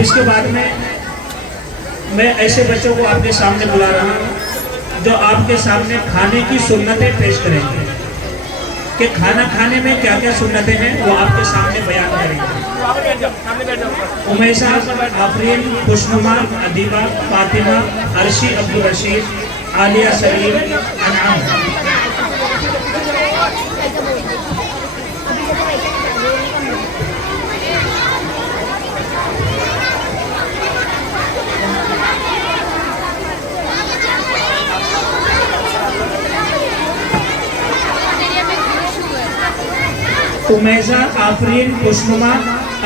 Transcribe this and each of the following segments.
अब इसके बाद में मैं ऐसे बच्चों को आपके सामने बुला रहा हूँ जो आपके सामने खाने की सुन्नतें पेश करेंगे कि खाना खाने में क्या क्या सुन्नतें हैं वो आपके सामने बयान करेंगे। उमैसा, आफरीन, खुशनुमा, अदीबा, फातिमा, अर्शी, अब्दुल रशीद, आलिया, सलीम, अनाम। उमैसा, आफरीन, खुशनुमा,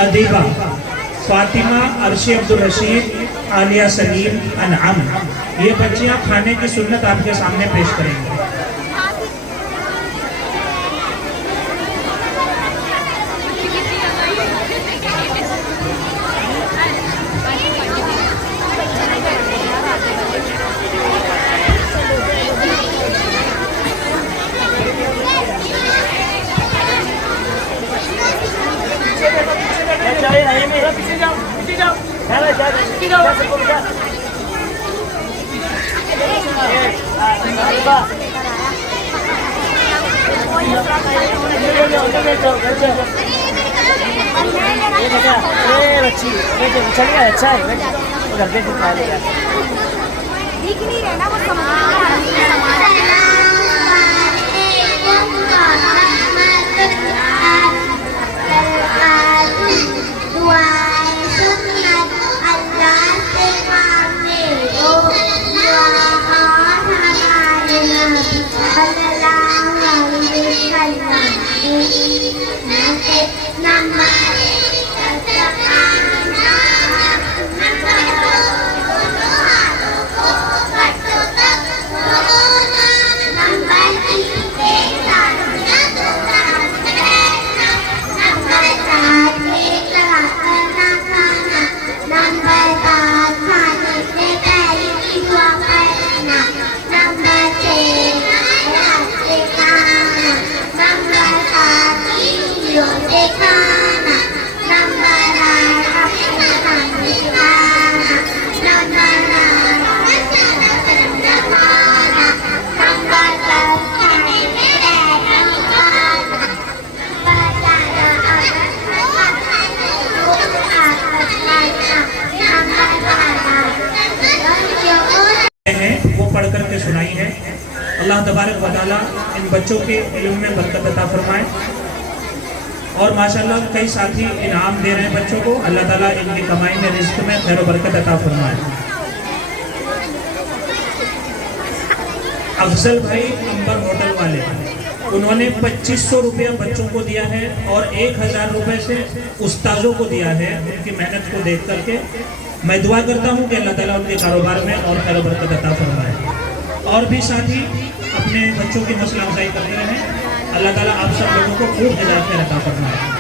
अदीबा, फातिमा, अर्शी, अब्दुल रशीद, आलिया, सलीम, अनअम, ये बच्चियां खाने की सुन्नत आपके सामने पेश करेंगी। अच्छा है उधर देख खा लेगा दिख नहीं रहा ना वो समझ पढ़ करके सुनाई है। अल्लाह तबारक व तआला इन बच्चों के इल्म में बरकत अता फरमाए और माशाल्लाह कई साथी इनाम दे रहे हैं बच्चों को। अल्लाह ताला इनकी कमाई में, रिज़्क़ में खैर व बरकत अता फरमाए। अफजल भाई अंबर होटल वाले, उन्होंने 2500 रुपया बच्चों को दिया है और 1000 रुपये से उस्ताजों को दिया है उनकी मेहनत को देख करके। मैं दुआ करता हूँ कि अल्लाह ताला उनके कारोबार में और खैर बरकत अता फरमाए। और भी साथी अपने बच्चों की हौसला अफजाई करते रहें। अल्लाह ताला आप सब लोगों को खूब हिदायत अता फरमाए।